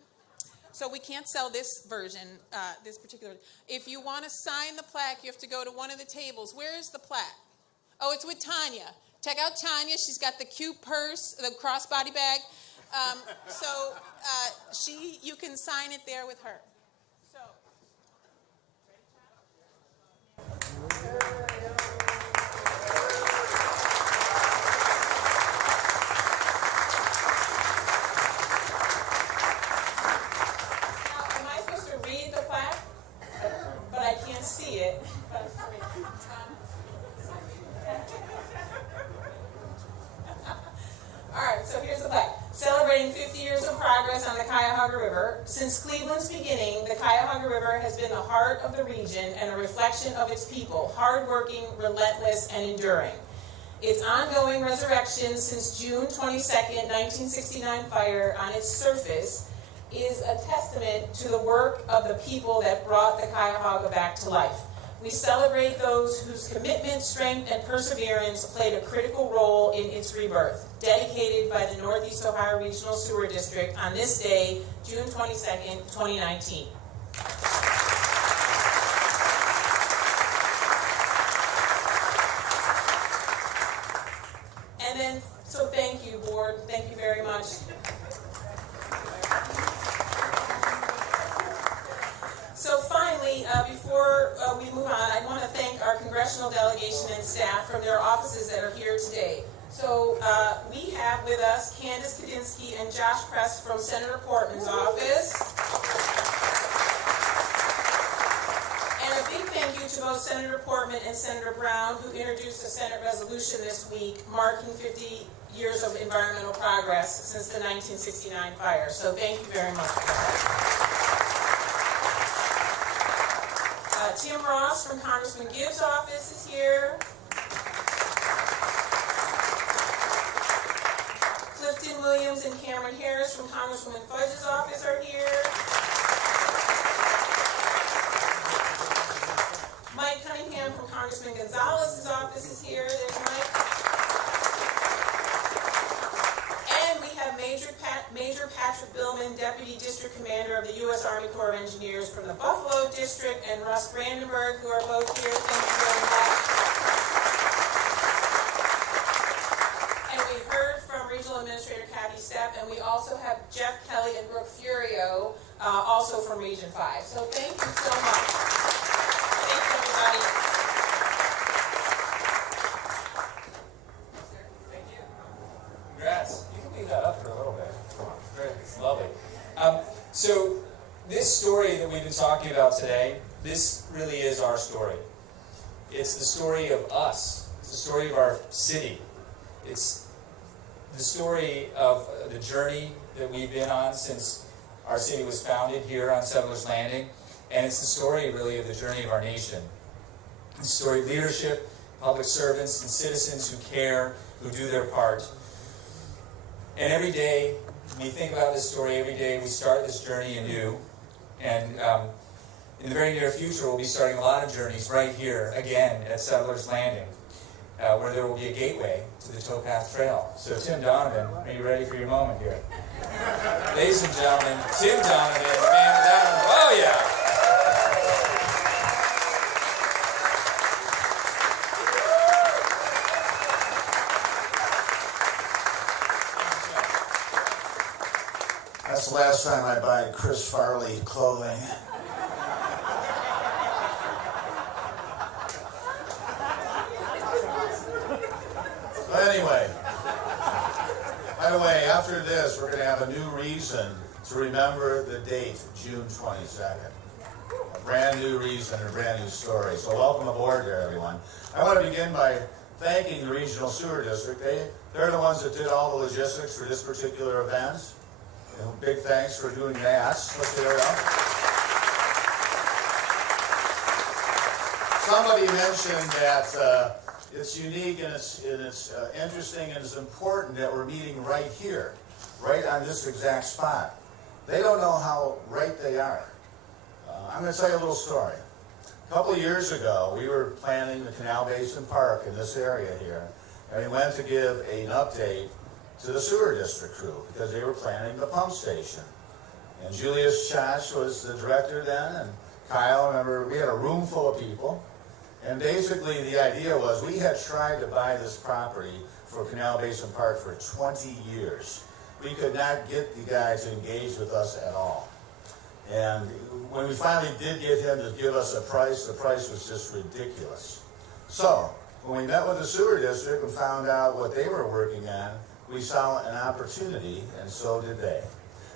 so we can't sell this version, this particular. If you want to sign the plaque, you have to go to one of the tables. Where is the plaque? Oh, it's with Tanya. Check out Tanya. She's got the cute purse, the crossbody bag. You can sign it there with her. So. Now, am I supposed to read the plaque? But I can't see it. All right, so here's the plaque. Celebrating 50 years of progress on the Cuyahoga River. Since Cleveland's beginning, the Cuyahoga River has been the heart of the region and a reflection of its people, hardworking, relentless, and enduring. Its ongoing resurrection since June 22nd, 1969 fire on its surface is a testament to the work of the people that brought the Cuyahoga back to life. We celebrate those whose commitment, strength, and perseverance played a critical role in its rebirth. Dedicated by the Northeast Ohio Regional Sewer District on this day, June 22nd, 2019. And then, so thank you, board. Thank you very much. So finally, before we move on, I want to thank our congressional delegation and staff from their offices that are here today. So we have with us Candace Kadinsky and Josh Press from Senator Portman's office. And a big thank you to both Senator Portman and Senator Braun, who introduced a Senate resolution this week marking 50 years of environmental progress since the 1969 fire. So thank you very much for that. Tim Ross from Congressman Gibbs' office is here. Clifton Williams and Cameron Harris from Congresswoman Fudge's office are here. Mike Cunningham from Congressman Gonzalez's office is here. There's Mike. And we have Major Patrick Patrick Billman, Deputy District Commander of the U.S. Army Corps of Engineers from the Buffalo District, and Russ Brandenburg, who are both here. Thank you very much. And we heard from Regional Administrator Kathy Stepp, and we also have Jeff Kelly and Brooke Furio, also from Region 5. So thank you so much. Thanks, everybody. Thank you. Congrats. You can leave that up for a little bit. Great. It's lovely. So this story that we've been talking about today, this really is our story. It's the story of us. It's the story of our city. It's the story of the journey that we've been on since our city was founded here on Settlers Landing. And it's the story, really, of the journey of our nation. It's the story of leadership, public servants, and citizens who care, who do their part. And every day, when we think about this story, every day we start this journey anew. And in the very near future, we'll be starting a lot of journeys right here, again, at Settlers Landing, where there will be a gateway to the Towpath Trail. So Tim Donovan, are you ready for your moment here? Ladies and gentlemen, Tim Donovan, the man without... Oh, yeah! That's the last time I buy Chris Farley clothing. But anyway, by the way, after this, we're going to have a new reason to remember the date, June 22nd. A brand new reason, a brand new story. So welcome aboard here, everyone. I want to begin by thanking the Regional Sewer District. They're the ones that did all the logistics for this particular event. Big thanks for doing that. Let's hear it up. Somebody mentioned that it's unique and it's interesting and it's important that we're meeting right here, right on this exact spot. They don't know how right they are. I'm going to tell you a little story. A couple of years ago, we were planning the Canal Basin Park in this area here, and we went to give an update to the sewer district crew because they were planning the pump station. And Julius Chash was the director then, and Kyle, remember, we had a room full of people. And basically the idea was we had tried to buy this property for Canal Basin Park for 20 years. We could not get the guy to engage with us at all. And when we finally did get him to give us a price, the price was just ridiculous. So when we met with the sewer district and found out what they were working on, we saw an opportunity, and so did they.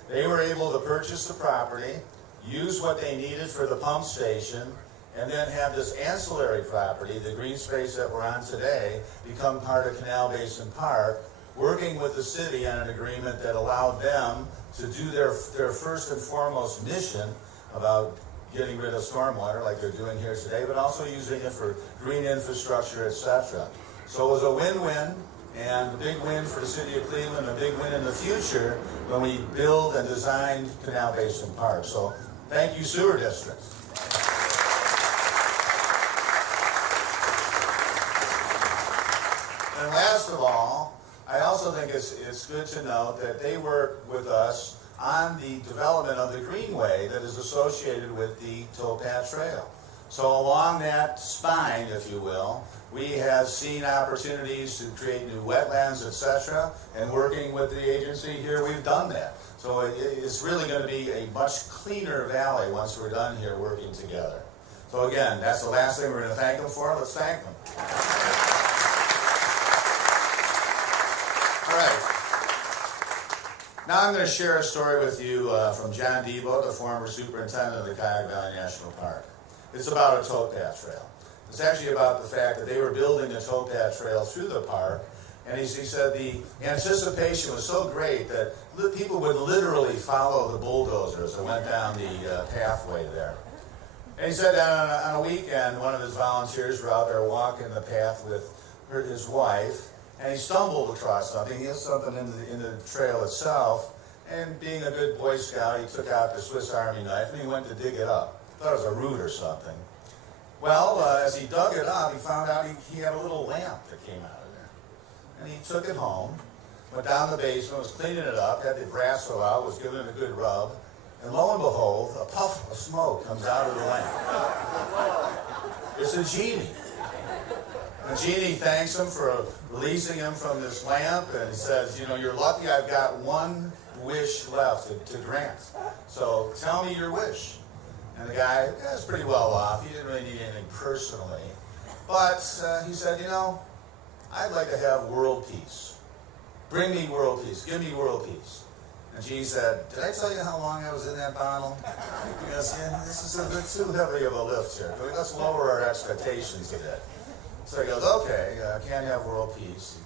They were able to purchase the property, use what they needed for the pump station, and then have this ancillary property, the green space that we're on today, become part of Canal Basin Park, working with the city on an agreement that allowed them to do their first and foremost mission about getting rid of stormwater like they're doing here today, but also using it for green infrastructure, etc. So it was a win-win. And a big win for the city of Cleveland, a big win in the future when we build and design Canal Basin Park. So thank you, Sewer District. And last of all, I also think it's good to note that they work with us on the development of the greenway that is associated with the Towpath Trail. So along that spine, if you will, we have seen opportunities to create new wetlands, etc. And working with the agency here, we've done that. So it's really going to be a much cleaner valley once we're done here working together. So again, that's the last thing we're going to thank them for. Let's thank them. All right. Now I'm going to share a story with you from John Debo, the former superintendent of the Cuyahoga Valley National Park. It's about a towpath trail. It's actually about the fact that they were building a towpath trail through the park, and he said the anticipation was so great that people would literally follow the bulldozers that went down the pathway there. And he said that on a weekend, one of his volunteers were out there walking the path with his wife, and he stumbled across something. He hit something in the trail itself, and being a good Boy Scout, he took out the Swiss Army knife and he went to dig it up. Thought it was a root or something. Well, as he dug it up, he found out he had a little lamp that came out of there. And he took it home. went down the basement, was cleaning it up, had the brasso out, was giving it a good rub, and lo and behold, a puff of smoke comes out of the lamp. It's a genie. The genie thanks him for releasing him from this lamp, and he says, you know, you're lucky, I've got one wish left to grant. So tell me your wish. And the guy was pretty well off. He didn't really need anything personally. But he said, you know, I'd like to have world peace. Bring me world peace. Give me world peace. And Gene said, did I tell you how long I was in that bottle? He goes, yeah, this is a bit too heavy of a lift here. Let's lower our expectations a bit. So he goes, okay, can't have world peace.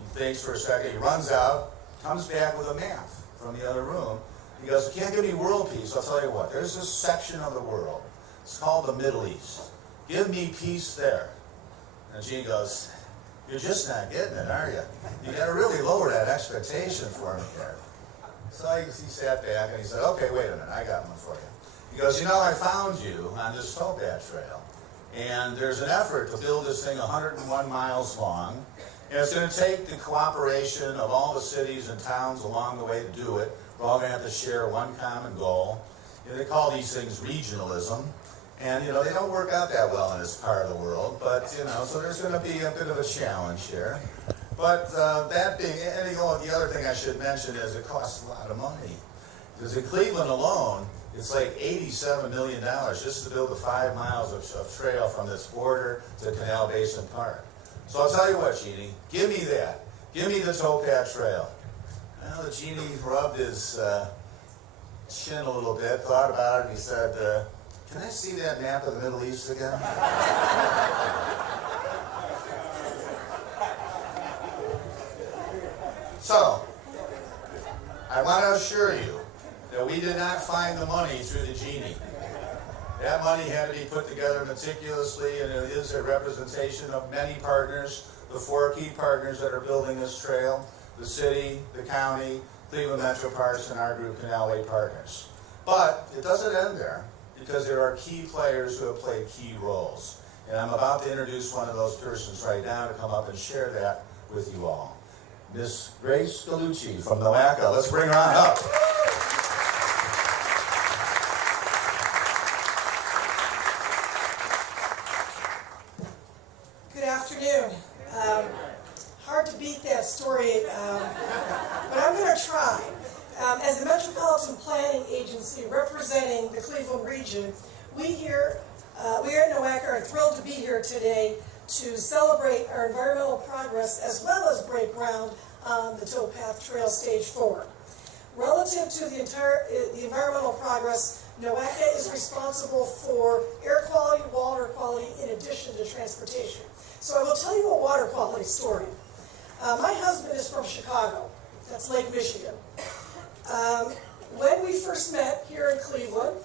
He thinks for a second. He runs out, comes back with a map from the other room. He goes, you can't give me world peace. I'll tell you what. There's this section of the world. It's called the Middle East. Give me peace there. And Gene goes, you're just not getting it, are you? You got to really lower that expectation for me here. So he sat back and he said, okay, wait a minute. I got one for you. He goes, you know, I found you on this towpath trail. And there's an effort to build this thing 101 miles long. And it's going to take the cooperation of all the cities and towns along the way to do it. We're all going to have to share one common goal. You know, they call these things regionalism. And, you know, they don't work out that well in this part of the world. But, you know, so there's going to be a bit of a challenge here. But that being, and you know, the other thing I should mention is it costs a lot of money. Because in Cleveland alone, it's like $87 million just to build the 5 miles of trail from this border to Canal Basin Park. So I'll tell you what, Genie, give me that. Give me the towpath trail. Well, the Genie rubbed his chin a little bit, thought about it, and he said, can I see that map of the Middle East again? So, I want to assure you that we did not find the money through the Genie. That money had to be put together meticulously, and it is a representation of many partners, the 4 key partners that are building this trail, the city, the county, Cleveland Metro Parks, and our group, Canalway Partners. But it doesn't end there, because there are key players who have played key roles. And I'm about to introduce one of those persons right now to come up and share that with you all. Miss Grace Galucci from NOACA. Let's bring her on up. Good afternoon. Hard to beat that story, but I'm going to try. As the Metropolitan Planning Agency representing the Cleveland region, we here at NOACA are thrilled to be here today to celebrate our environmental progress as well as break ground on the towpath trail stage 4. Relative to the environmental progress, NOACA is responsible for air quality, water quality, in addition to transportation. So I will tell you a water quality story. My husband is from Chicago. That's Lake Michigan. When we first met here in Cleveland,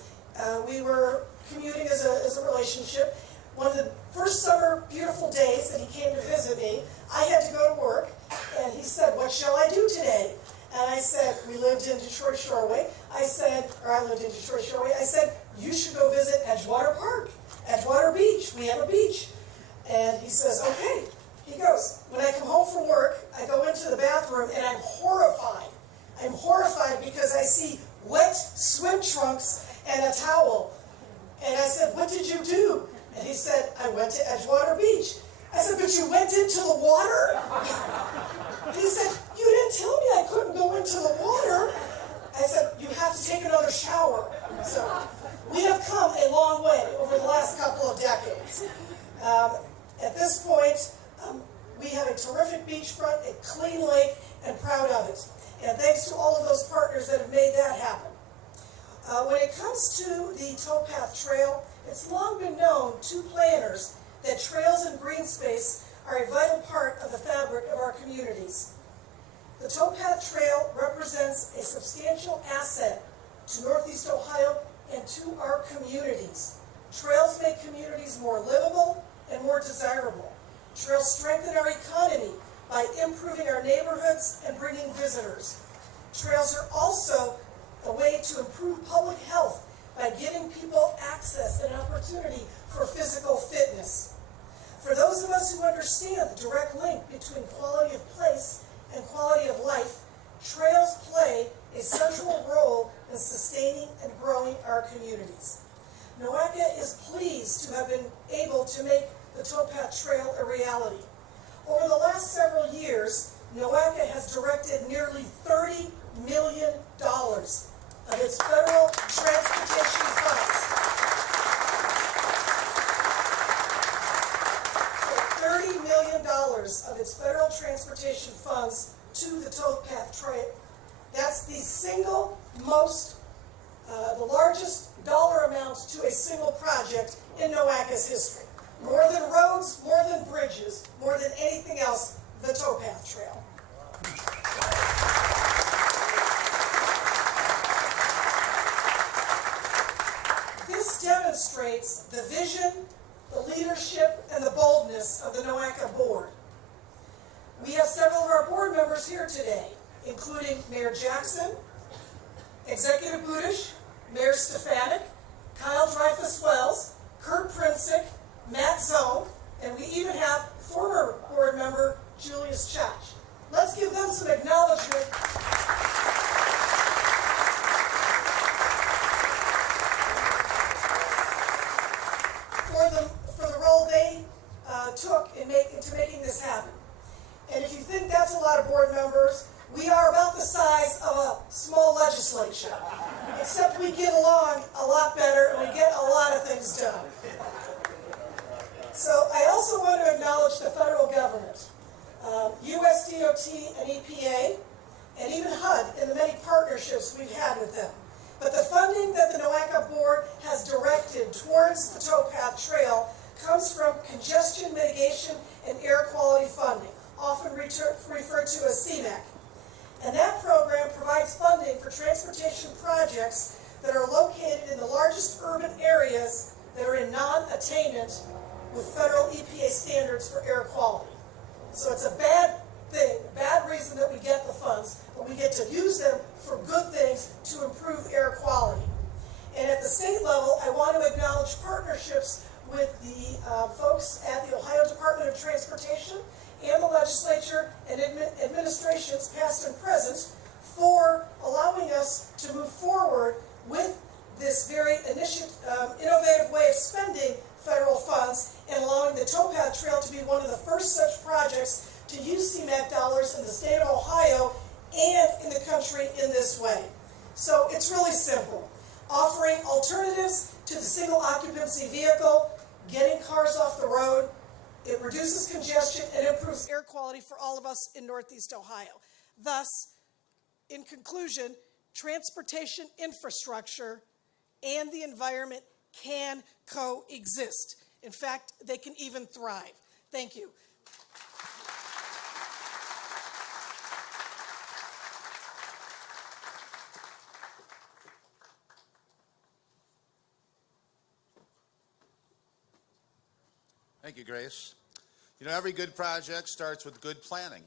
we were commuting as a relationship. One of the first summer beautiful days that he came to visit me, I had to go to work, and he said, what shall I do today? And I said, we lived in Detroit Shoreway. I lived in Detroit Shoreway. I said, you should go visit Edgewater Park, Edgewater Beach. We have a beach. And he says, okay. He goes, when I come home from work, I go into the bathroom, and I'm horrified. I'm horrified because I see wet swim trunks and a towel. And I said, what did you do? And he said, I went to Edgewater Beach. I said, but you went into the water? He said, you didn't tell me I couldn't go into the water. I said, you have to take another shower. So we have come a long way over the last couple of decades. At this point, we have a terrific beachfront, a clean lake, and proud of it. And thanks to all of those partners that have made that happen. When it comes to the towpath trail, it's long been known to planners that trails and green space are a vital part of the fabric of our communities. The towpath trail represents a substantial asset to Northeast Ohio and to our communities. Trails make communities more livable and more desirable. Trails strengthen our economy by improving our neighborhoods and bringing visitors. Trails are also a way to improve public health by giving people access and opportunity for physical fitness. For those of us who understand the direct link between quality of place and quality of life, trails play a central role in sustaining and growing our communities. NOACA is pleased to have been able to make the Towpath Trail a reality. Over the last several years, NOACA has directed nearly $30 million of its federal transportation funds. $30 million of its federal transportation funds to the Towpath Trail. That's the single most, the largest dollar amount to a single project in NOACA's history. More than roads, more than bridges, more than anything else, the Towpath Trail. This demonstrates the vision, the leadership, and the boldness of the NOACA board. We have several of our board members here today, including Mayor Jackson, Executive Budish, Mayor Stefanik, Kyle Dreyfus-Wells, Kurt Princik, Matt Zoe, and we even have former board member Julius Chach. Let's give them some acknowledgement. For the role they took in making this happen. And if you think that's a lot of board members, we are about the size of a small legislature, except we get along a lot better and we get a lot of things done. So I also want to acknowledge the federal government, USDOT and EPA, and even HUD in the many partnerships we've had with them. But the funding that the NOACA board has directed towards the Towpath Trail comes from congestion mitigation and air quality funding, often referred to as CMAQ. And that program provides funding for transportation projects that are located in the largest urban areas that are in non-attainment with federal EPA standards for air quality. So it's a bad thing, bad reason that we get the funds, but we get to use them for good things to improve air quality. And at the state level, I want to acknowledge partnerships with the folks at the Ohio Department of Transportation and the legislature and administrations past and present for allowing us to move forward with this very innovative way of spending federal funds and allowing the Towpath Trail to be one of the first such projects to use CMAQ dollars in the state of Ohio and in the country in this way. So it's really simple. Offering alternatives to the single occupancy vehicle, getting cars off the road, it reduces congestion and improves air quality for all of us in Northeast Ohio. Thus, in conclusion, transportation infrastructure and the environment can coexist. In fact, they can even thrive. Thank you. Thank you, Grace. You know, every good project starts with good planning.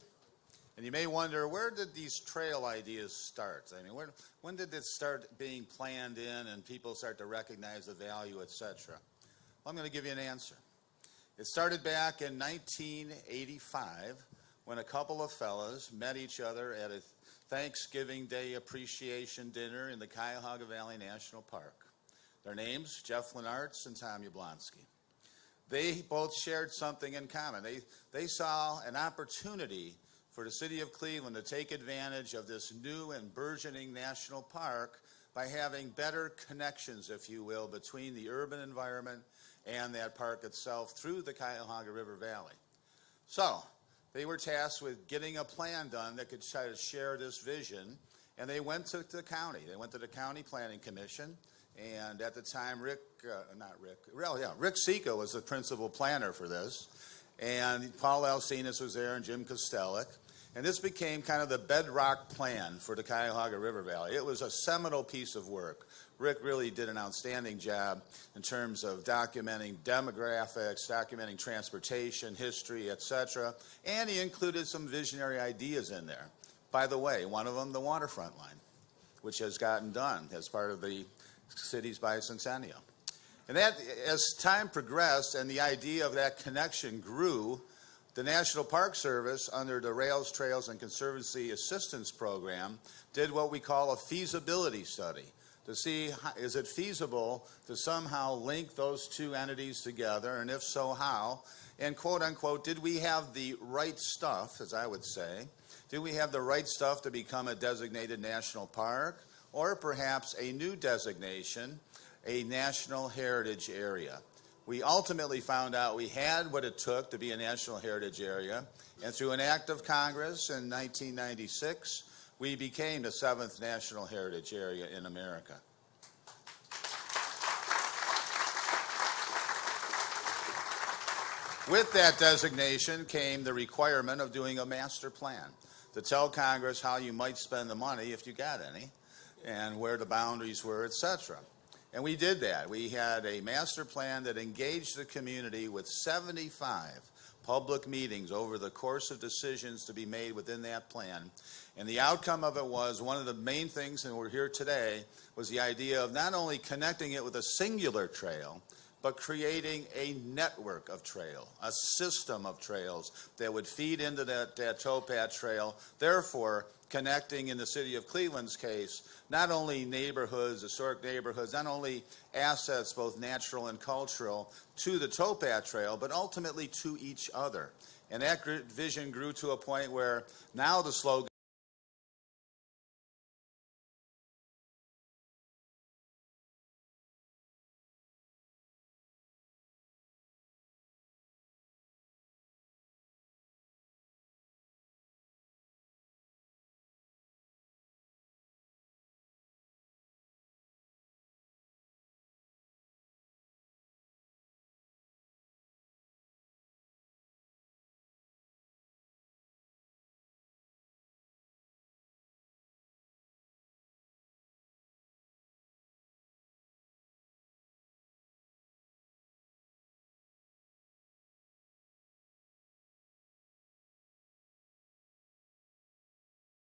And you may wonder, where did these trail ideas start? I mean, when did this start being planned in and people start to recognize the value, etc.? Well, I'm going to give you an answer. It started back in 1985 when a couple of fellas met each other at a Thanksgiving Day appreciation dinner in the Cuyahoga Valley National Park. Their names, Jeff Lenartz and Tom Yablonsky. They both shared something in common. They saw an opportunity for the city of Cleveland to take advantage of this new and burgeoning national park by having better connections, if you will, between the urban environment and that park itself through the Cuyahoga River Valley. So they were tasked with getting a plan done that could try to share this vision, and they went to the county. They went to the County Planning Commission, and at the time, Rick Seco was the principal planner for this, and Paul Alcinas was there and Jim Kostelik. And this became kind of the bedrock plan for the Cuyahoga River Valley. It was a seminal piece of work. Rick really did an outstanding job in terms of documenting demographics, documenting transportation, history, etc. And he included some visionary ideas in there. By the way, one of them, the waterfront line, which has gotten done as part of the city's bicentennial. And that, as time progressed and the idea of that connection grew, The National Park Service, under the Rails, Trails, and Conservancy Assistance Program, did what we call a feasibility study to see, is it feasible to somehow link those two entities together, and if so, how? And quote unquote, did we have the right stuff, as I would say? Did we have the right stuff to become a designated national park, or perhaps a new designation, a national heritage area? We ultimately found out we had what it took to be a national heritage area, and through an act of Congress in 1996, we became the 7th national heritage area in America. With that designation came the requirement of doing a master plan to tell Congress how you might spend the money if you got any, and where the boundaries were, etc. And we did that. We had a master plan that engaged the community with 75 public meetings over the course of decisions to be made within that plan. And the outcome of it was, one of the main things, and we're here today, was the idea of not only connecting it with a singular trail, but creating a network of trail, a system of trails that would feed into that towpath trail, therefore connecting, in the city of Cleveland's case, not only neighborhoods, historic neighborhoods, not only assets, both natural and cultural, to the towpath trail, but ultimately to each other. And that vision grew to a point where now the slogan